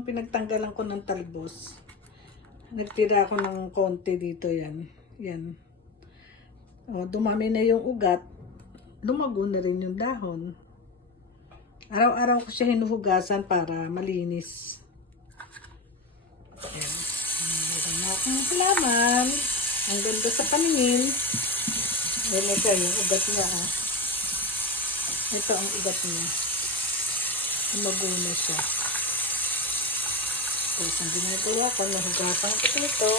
yung pinagtanggalan ko ng talbos. Nagtira ako ng konti dito yan. Yan. O, dumami na yung ugat. Lumago na rin yung dahon. Araw-araw ko siya hinuhugasan para malinis. Ayan. Meron na akong halaman. Ang ganda sa paningin. Ayan ito yung ugat niya. Ah. Ito ang ugat niya. Lumago na siya. Tapos ang ginagawa ko, nahugasan ko ito.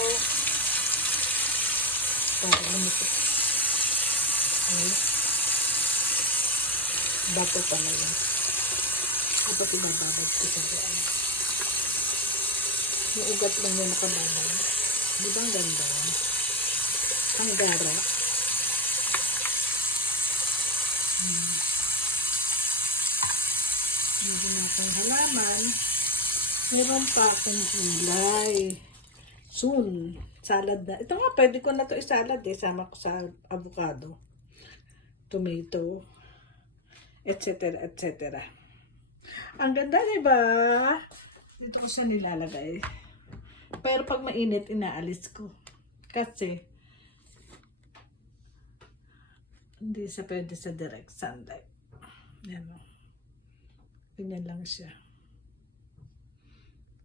Para lumipit. Okay. Bato pala yan. Dapat ibababad ko sa daan. Yung ugat lang yan nakababad. Di ba ang ganda? Ang gara. Meron akong halaman. Meron pa akong gulay. Soon. Salad na. Ito nga, pwede ko na to isalad eh. Sama ko sa avocado. Tomato. Etc. etc. Ang ganda, diba? Dito ko siya nilalagay. Pero pag mainit, inaalis ko. Kasi, hindi siya pwede sa direct sunlight. Yan o. Ganyan lang siya.